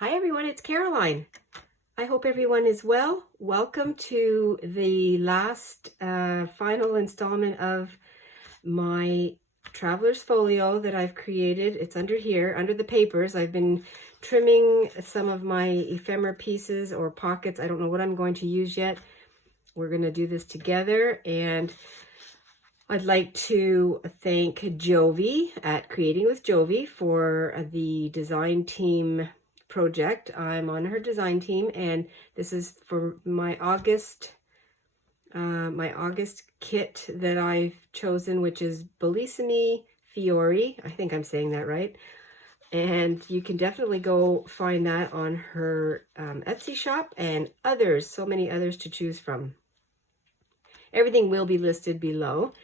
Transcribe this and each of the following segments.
Hi everyone, it's Caroline. I hope everyone is well. Welcome to the last final installment of my Traveler's Folio that I've created. It's under here, under the papers. I've been trimming some of my ephemera pieces or pockets. I don't know what I'm going to use yet. We're going to do this together, and I'd like to thank Jovi at Creating with Jovi for the design team project. I'm on her design team, and this is for my August kit that I've chosen, which is Ballisimi Fiori. I think I'm saying that right. And you can definitely go find that on her Etsy shop and others, so many others to choose from. Everything will be listed below.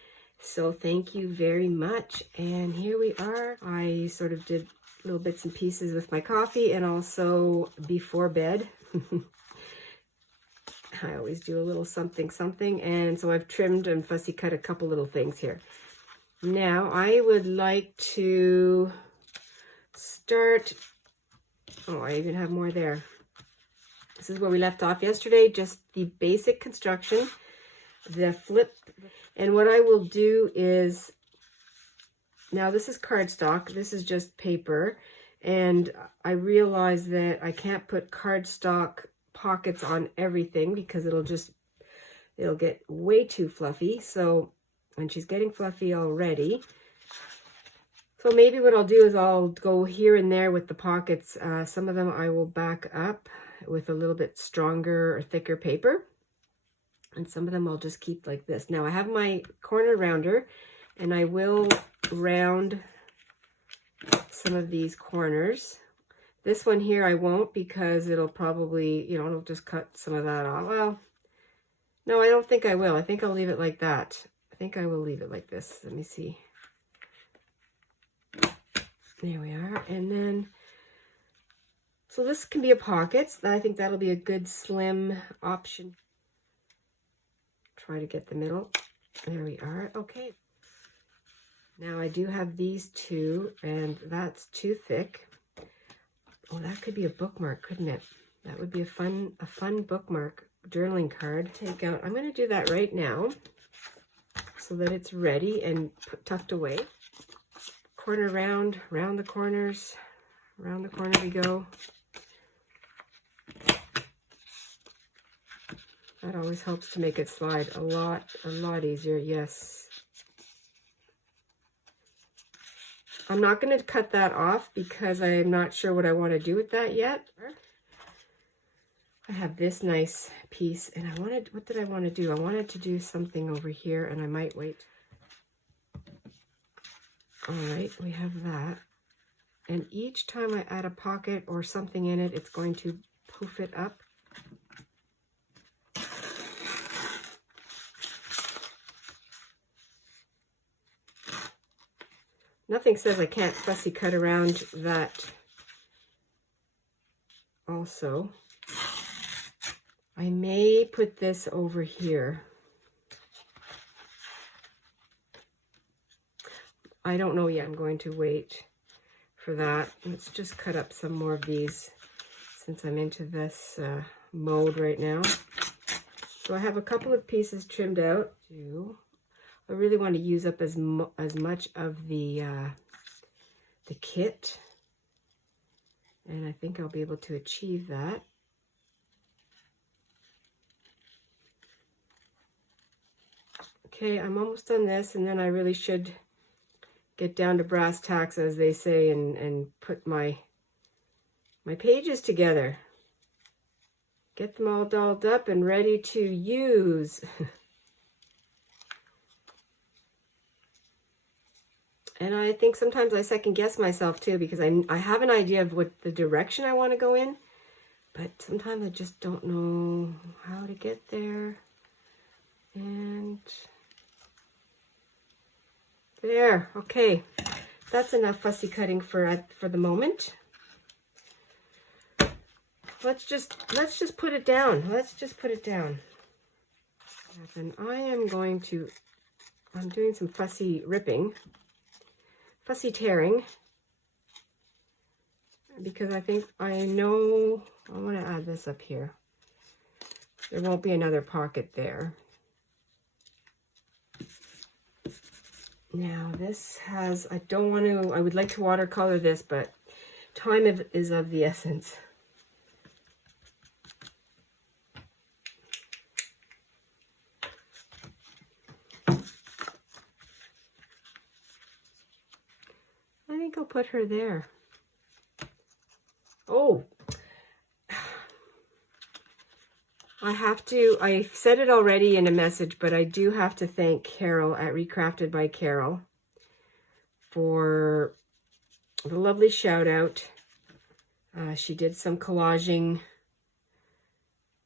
So thank you very much. And here we are. I sort of did little bits and pieces with my coffee and also before bed. I always do a little something. And so I've trimmed and fussy cut a couple little things here. Now I would like to start. Oh, I even have more there. This is where we left off yesterday, just the basic construction, the flip. And what I will do is, now this is cardstock, this is just paper, and I realize that I can't put cardstock pockets on everything because it'll get way too fluffy. So, and she's getting fluffy already. So maybe what I'll do is I'll go here and there with the pockets. Some of them I will back up with a little bit stronger or thicker paper, and some of them I'll just keep like this. Now I have my corner rounder, and I will round some of these corners. This one here I won't, because it'll probably, it'll just cut some of that off. Well, no, I don't think I will. I think I'll leave it like that. I think I will leave it like this. Let me see. There we are. And then, so this can be a pocket. I think that'll be a good slim option. Try to get the middle. There we are. Okay. Now I do have these two, and that's too thick. Oh, that could be a bookmark, couldn't it? That would be a fun bookmark journaling card. Take out. I'm going to do that right now so that it's ready and tucked away. Corner round the corners, round the corner we go. That always helps to make it slide a lot easier. Yes. I'm not going to cut that off because I'm not sure what I want to do with that yet. I have this nice piece, and what did I want to do? I wanted to do something over here, and I might wait. All right, we have that. And each time I add a pocket or something in it, it's going to poof it up. Nothing says I can't fussy cut around that also. I may put this over here. I don't know yet. I'm going to wait for that. Let's just cut up some more of these since I'm into this mode right now. So I have a couple of pieces trimmed out. I really want to use up as much of the kit, and I think I'll be able to achieve that. Okay, I'm almost done this, and then I really should get down to brass tacks, as they say, and put my pages together. Get them all dolled up and ready to use. And I think sometimes I second guess myself too, because I have an idea of what the direction I want to go in, but sometimes I just don't know how to get there. And there, okay. That's enough fussy cutting for the moment. Let's just put it down. Let's just put it down. And I'm doing some fussy ripping. Fussy tearing. because I know I want to add this up here. There won't be another pocket there. Now this has, I would like to watercolor this, but time is of the essence. I think I'll put her there. Oh, I said it already in a message, but I do have to thank Carol at Recrafted by Carol for the lovely shout out. She did some collaging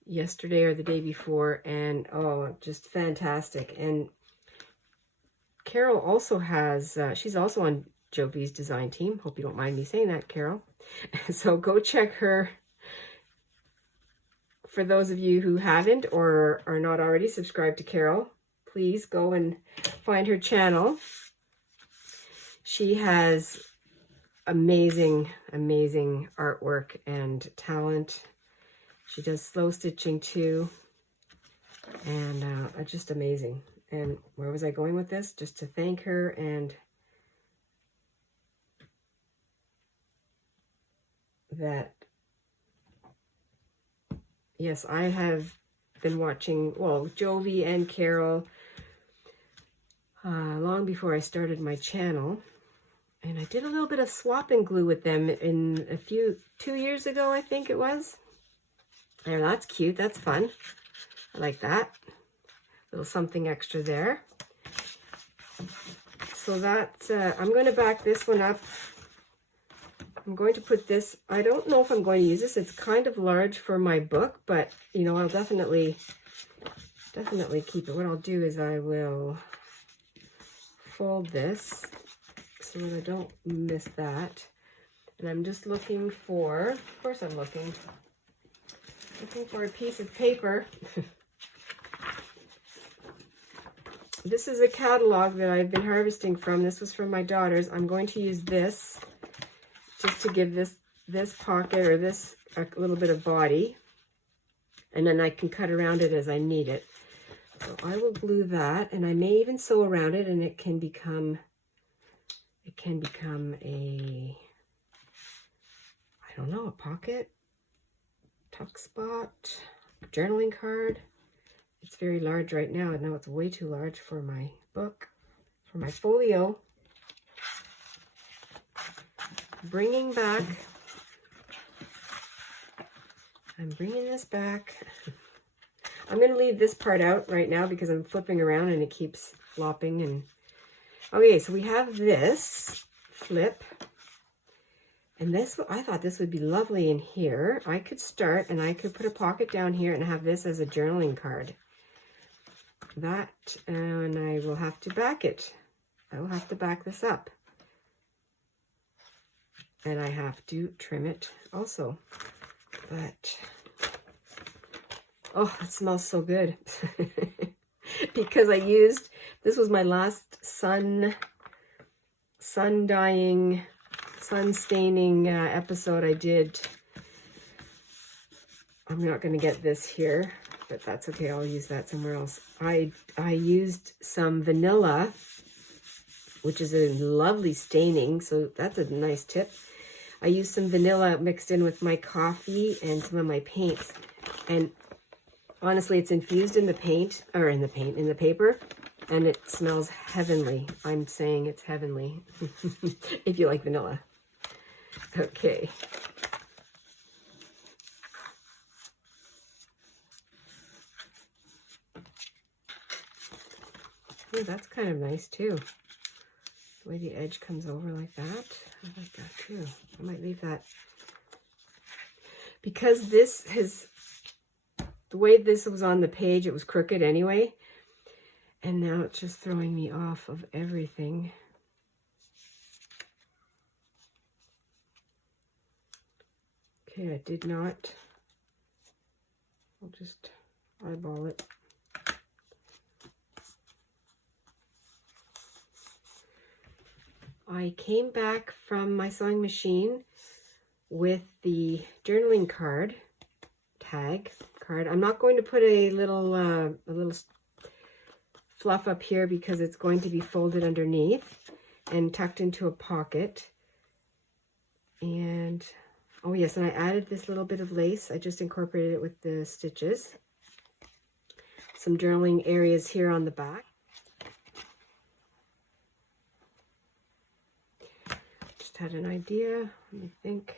yesterday or the day before, and oh, just fantastic. And Carol also has, she's also on Jovi's design team. Hope you don't mind me saying that, Carol. So go check her. For those of you who haven't or are not already subscribed to Carol, please go and find her channel. She has amazing, amazing artwork and talent. She does slow stitching too, and just amazing. And where was I going with this? Just to thank her, and that, yes, I have been watching, well, Jovi and Carol long before I started my channel. And I did a little bit of swap and glue with them in 2 years ago, I think it was. And that's cute. That's fun. I like that. Little something extra there. So that's, I'm going to back this one up. I'm going to put this, I don't know if I'm going to use this. It's kind of large for my book, but, you know, I'll definitely keep it. What I'll do is I will fold this so that I don't miss that. And I'm just looking for, of course I'm looking for a piece of paper. This is a catalog that I've been harvesting from. This was from my daughters. I'm going to use this just to give this pocket or this a little bit of body, and then I can cut around it as I need it. So I will glue that, and I may even sew around it, and it can become a, I don't know, a pocket, tuck spot, journaling card. It's very large right now. I know it's way too large for my book, for my folio. Bringing back, I'm bringing this back. I'm going to leave this part out right now because I'm flipping around and it keeps flopping. And okay, so we have this flip, and this, I thought this would be lovely in here. I could start and I could put a pocket down here and have this as a journaling card. That, and I will have to back it. I will have to back this up. And I have to trim it also. But, oh, it smells so good. Because I used, this was my last sun dyeing, sun staining episode I did. I'm not going to get this here, but that's okay. I'll use that somewhere else. I used some vanilla, which is a lovely staining, so that's a nice tip. I used some vanilla mixed in with my coffee and some of my paints, and honestly, it's infused in the paint, or in the paper, and it smells heavenly. I'm saying it's heavenly, if you like vanilla. Okay. Ooh, that's kind of nice too. The way the edge comes over like that. I like that too. I might leave that. Because this has, the way this was on the page, it was crooked anyway. And now it's just throwing me off of everything. Okay, I did not. I'll just eyeball it. I came back from my sewing machine with the journaling card, tag card. I'm not going to put a little fluff up here because it's going to be folded underneath and tucked into a pocket. And oh yes, and I added this little bit of lace. I just incorporated it with the stitches. Some journaling areas here on the back. Just had an idea. Let me think.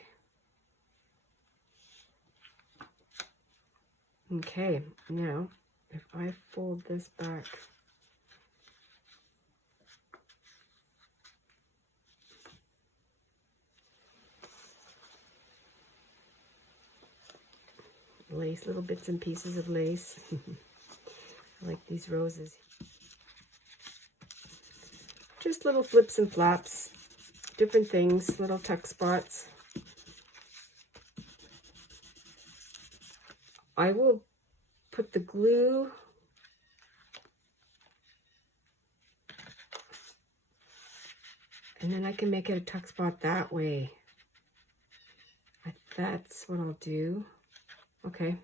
Okay, now if I fold this back, lace, little bits and pieces of lace. I like these roses. Just little flips and flaps, different things, little tuck spots. I will put the glue and then I can make it a tuck spot that way. That's what I'll do. Okay.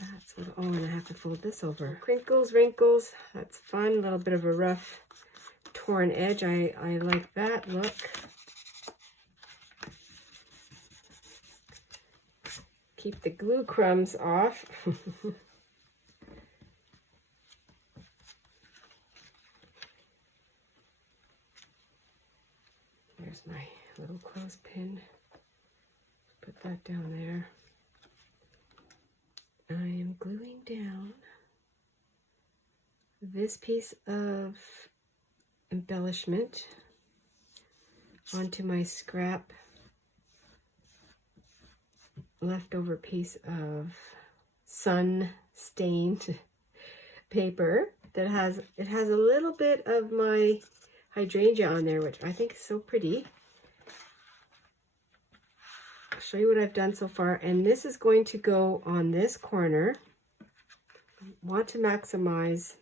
That's what, oh, and I have to fold this over. Crinkles, wrinkles, that's fun. A little bit of a rough, torn edge. I like that look. Keep the glue crumbs off. There's my little clothespin. Put that down there. I am gluing down this piece of embellishment onto my scrap leftover piece of sun stained paper that has a little bit of my hydrangea on there, which I think is so pretty. I'll show you what I've done so far, and this is going to go on this corner. I want to maximize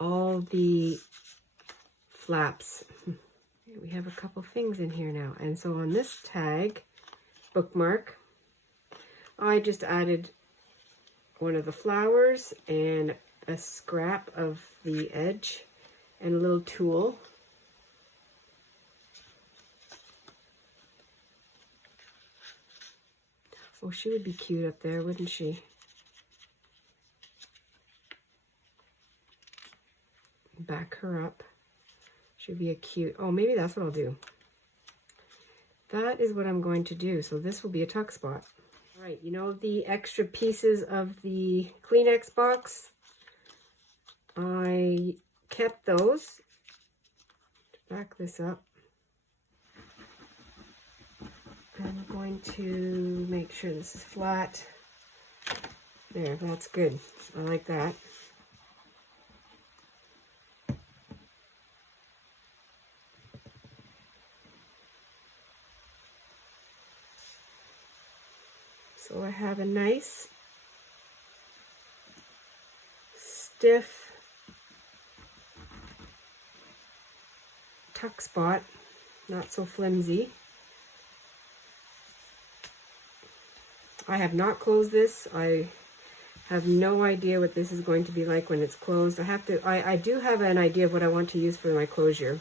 all the flaps. We have a couple things in here now, and so on this tag bookmark, I just added one of the flowers and a scrap of the edge and a little tool. Oh, she would be cute up there, wouldn't she? Back her up. Should be a cute, oh, maybe that's what I'll do. That is what I'm going to do. So this will be a tuck spot. All right, you know the extra pieces of the Kleenex box? I kept those. Back this up. I'm going to make sure this is flat. There, that's good. I like that. So I have a nice, stiff tuck spot, not so flimsy. I have not closed this. I have no idea what this is going to be like when it's closed. I do have an idea of what I want to use for my closure.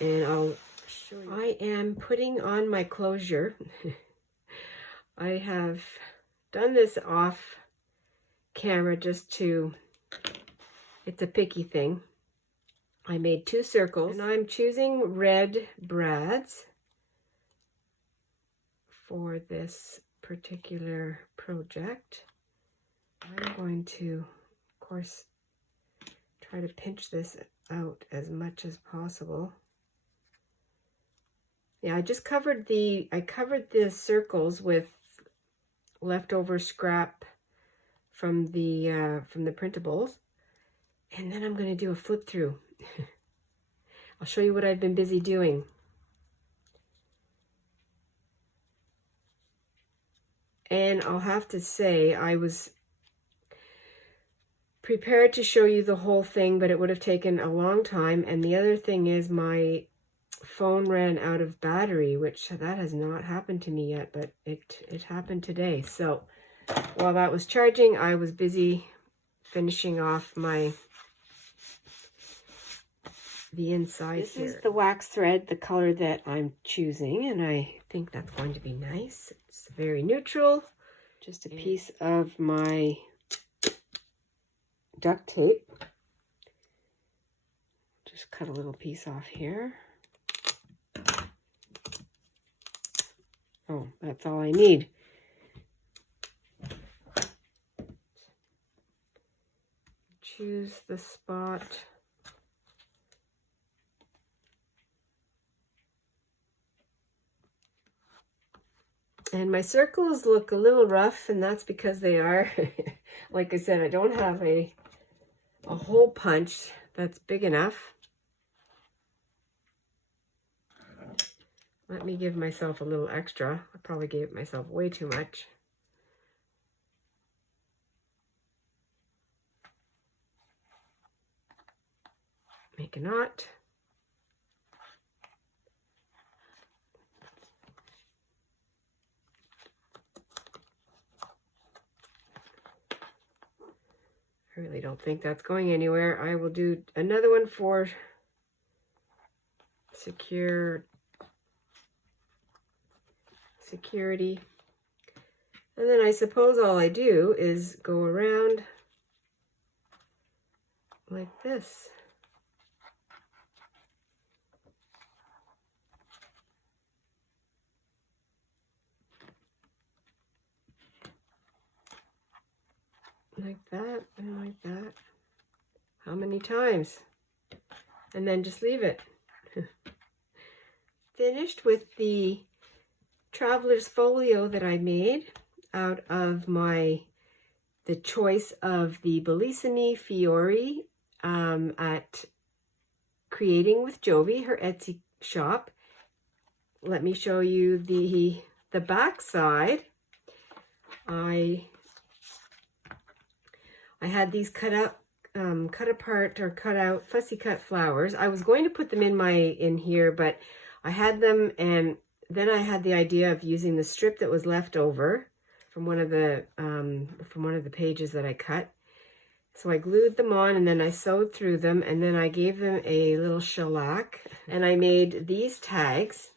And I'll show you. I am putting on my closure. I have done this off camera just to, it's a picky thing. I made 2 circles and I'm choosing red brads for this particular project. I'm going to, of course, try to pinch this out as much as possible. Yeah, I just covered the circles with leftover scrap from the printables, and then I'm going to do a flip through. I'll show you what I've been busy doing. And I'll have to say I was prepared to show you the whole thing, but it would have taken a long time. And the other thing is my phone ran out of battery, which that has not happened to me yet, but it happened today. So while that was charging, I was busy finishing off the inside. This is the wax thread, the color that I'm choosing, and I think that's going to be nice. It's very neutral. Just a piece of my duct tape. Just cut a little piece off here. Oh, that's all I need. Choose the spot. And my circles look a little rough, and that's because they are. Like I said, I don't have a hole punch that's big enough. Let me give myself a little extra. I probably gave myself way too much. Make a knot. I really don't think that's going anywhere. I will do another one for security. And then I suppose all I do is go around like this. Like that and like that. How many times? And then just leave it. Finished with the traveler's folio that I made out of the choice of the Ballisimi Fiori at Creating with Jovi, her Etsy shop. Let me show you the back side. I had these cut apart or cut out fussy cut flowers. I was going to put them in here, but I had them, and then I had the idea of using the strip that was left over from one of the pages that I cut. So I glued them on, and then I sewed through them, and then I gave them a little shellac, and I made these tags.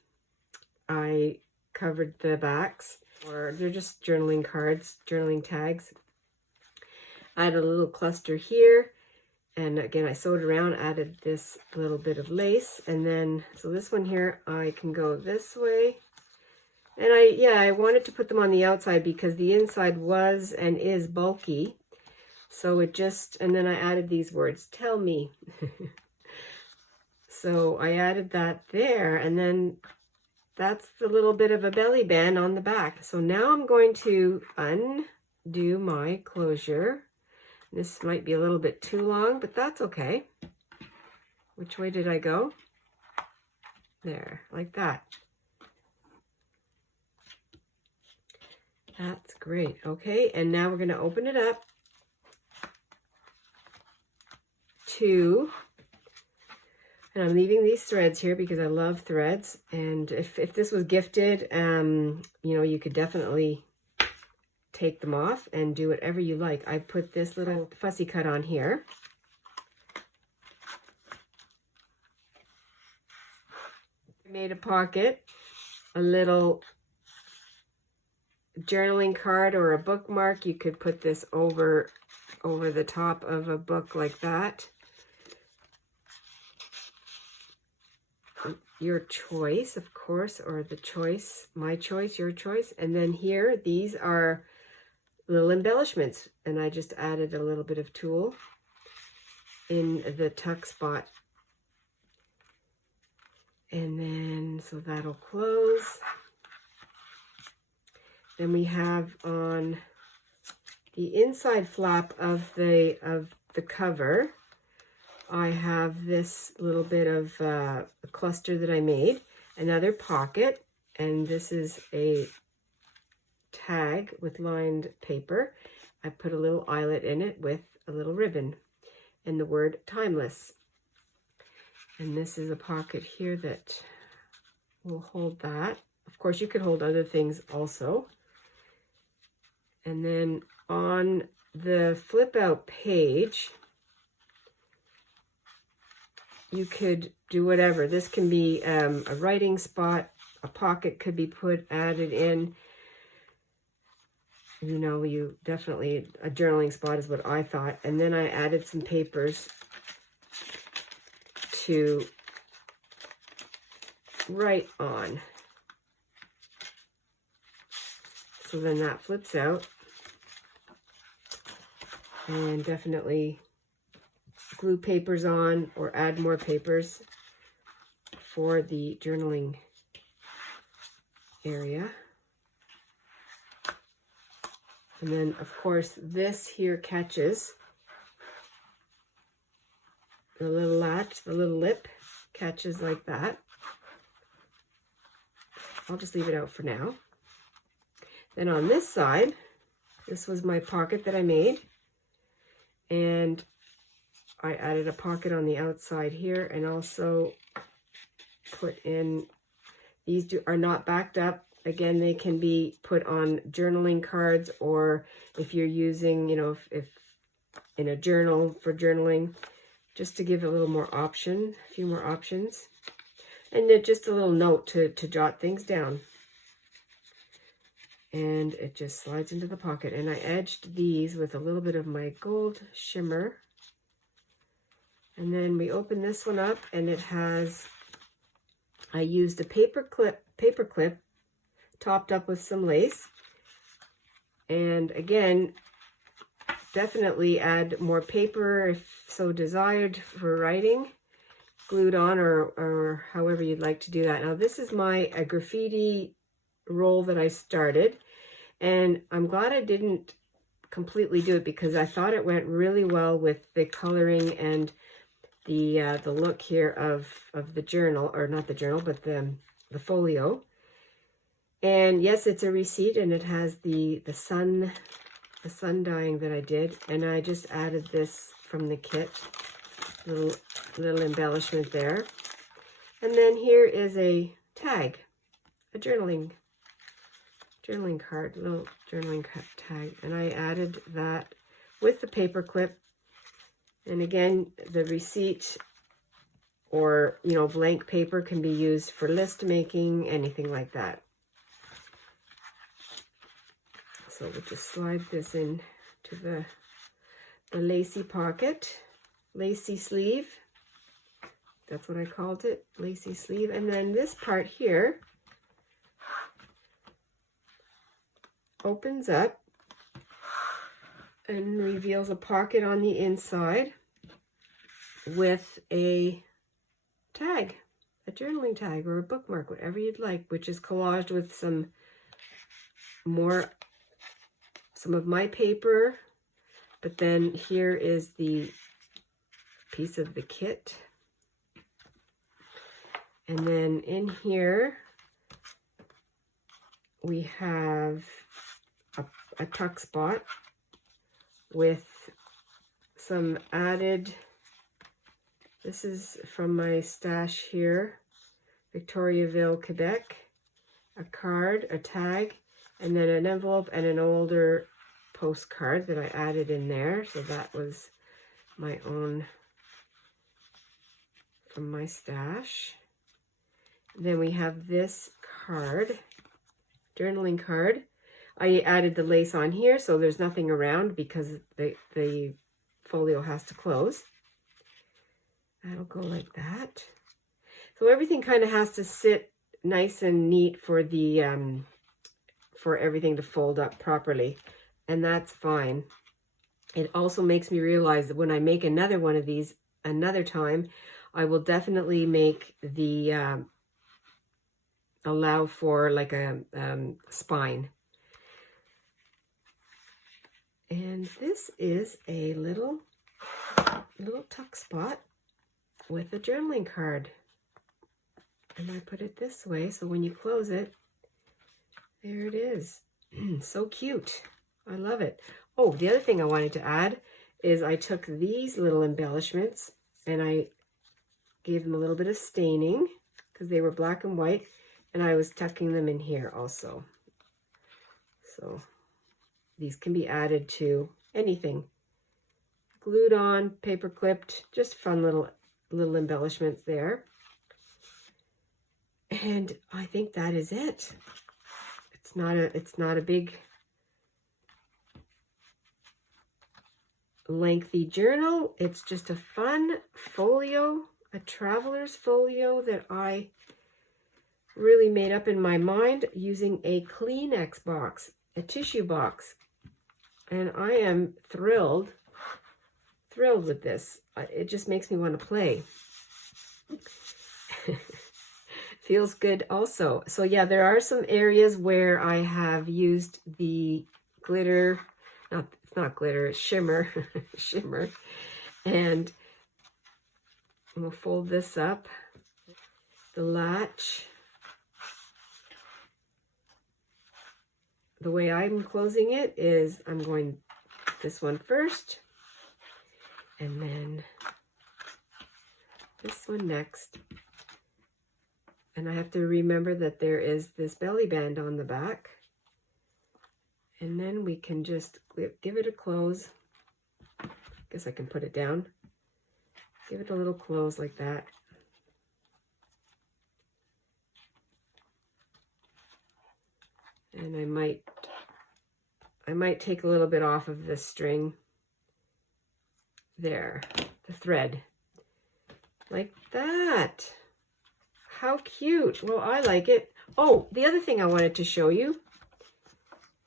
I covered the backs, or they're just journaling cards, journaling tags. I had a little cluster here, and again I sewed around, added this little bit of lace, and then so this one here I can go this way, and I wanted to put them on the outside because the inside was and is bulky, so it just, and then I added these words, tell me. So I added that there, and then that's the little bit of a belly band on the back. So now I'm going to undo my closure. This might be a little bit too long, but that's okay. Which way did I go? There, like that. That's great. Okay, and now we're going to open it up to, and I'm leaving these threads here because I love threads. And if this was gifted, you know, you could definitely take them off and do whatever you like. I put this little fussy cut on here. I made a pocket, a little journaling card or a bookmark. You could put this over the top of a book like that. Your choice, of course, or the choice, my choice, your choice. And then here, these are little embellishments, and I just added a little bit of tulle in the tuck spot. And then, so that'll close. Then we have on the inside flap of the cover, I have this little bit of a cluster that I made, another pocket, and this is a tag with lined paper. I put a little eyelet in it with a little ribbon and the word timeless. And this is a pocket here that will hold that. Of course, you could hold other things also. And then on the flip out page, you could do whatever. This can be a writing spot. A pocket could be added in. You know, you definitely, a journaling spot is what I thought. And then I added some papers to write on. So then that flips out. And definitely glue papers on or add more papers for the journaling area. And then, of course, this here catches. The little latch, the little lip catches like that. I'll just leave it out for now. Then on this side, this was my pocket that I made. And I added a pocket on the outside here and also put in, these are not backed up. Again, they can be put on journaling cards, or if you're using, you know, if in a journal for journaling, just to give a little more option, a few more options. And then just a little note to jot things down. And it just slides into the pocket. And I edged these with a little bit of my gold shimmer. And then we open this one up, and it has, I used a paper clip topped up with some lace. And again, definitely add more paper if so desired for writing, glued on, or however you'd like to do that. Now this is my graffiti roll that I started, and I'm glad I didn't completely do it because I thought it went really well with the coloring and the look here of the journal, or not the journal, but the folio. And yes, it's a receipt, and it has the sun dyeing that I did, and I just added this from the kit, little embellishment there. And then here is a tag, a journaling card, little journaling tag, and I added that with the paper clip. And again, the receipt or, you know, blank paper can be used for list making, anything like that. So we'll just slide this in to the lacy pocket, lacy sleeve. That's what I called it, lacy sleeve. And then this part here opens up and reveals a pocket on the inside with a tag, a journaling tag or a bookmark, whatever you'd like, which is collaged with some of my paper. But then here is the piece of the kit. And then in here we have a tuck spot with some added, this is from my stash here, Victoriaville, Quebec, a card, a tag, and then an envelope and an older postcard that I added in there. So that was my own from my stash. Then we have this card, journaling card. I added the lace on here, so there's nothing around because the folio has to close. That'll go like that. So everything kind of has to sit nice and neat for the for everything to fold up properly, and that's fine. It also makes me realize that when I make another one of these another time, I will definitely make the allow for like a spine. And this is a little tuck spot with a journaling card. And I put it this way, so when you close it, there it is. So cute. I love it. Oh, the other thing I wanted to add is I took these little embellishments and I gave them a little bit of staining because they were black and white, and I was tucking them in here also. So these can be added to anything. Glued on, paper clipped, just fun little embellishments there. And I think that is it. It's not a big lengthy journal. It's just a fun folio, a traveler's folio that I really made up in my mind using a Kleenex box, a tissue box. And I am thrilled with this. It just makes me want to play. Feels good also. So yeah, there are some areas where I have used the glitter, it's not glitter, it's shimmer, shimmer. And we'll fold this up, the latch. The way I'm closing it is I'm going this one first, and then this one next. And I have to remember that there is this belly band on the back. And then we can just give it a close. Guess I can put it down. Give it a little close like that. And I might take a little bit off of this string there, the thread, like that. How cute. Well, I like it. Oh, the other thing I wanted to show you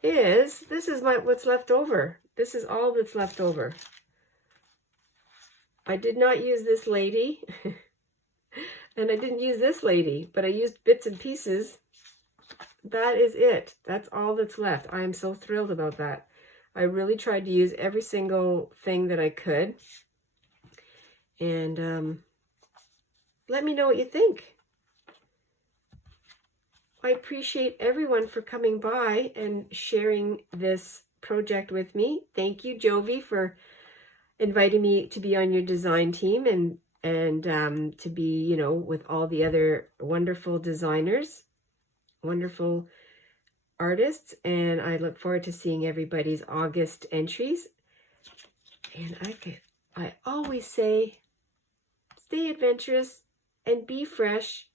is this is what's left over. This is all that's left over. I did not use this lady and I didn't use this lady, but I used bits and pieces. That is it. That's all that's left. I am so thrilled about that. I really tried to use every single thing that I could. And let me know what you think. I appreciate everyone for coming by and sharing this project with me. Thank you, Jovi, for inviting me to be on your design team and to be, you know, with all the other wonderful designers, wonderful artists. And I look forward to seeing everybody's August entries. And I always say, stay adventurous and be fresh.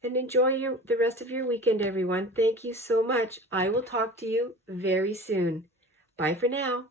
And enjoy the rest of your weekend, everyone. Thank you so much. I will talk to you very soon. Bye for now.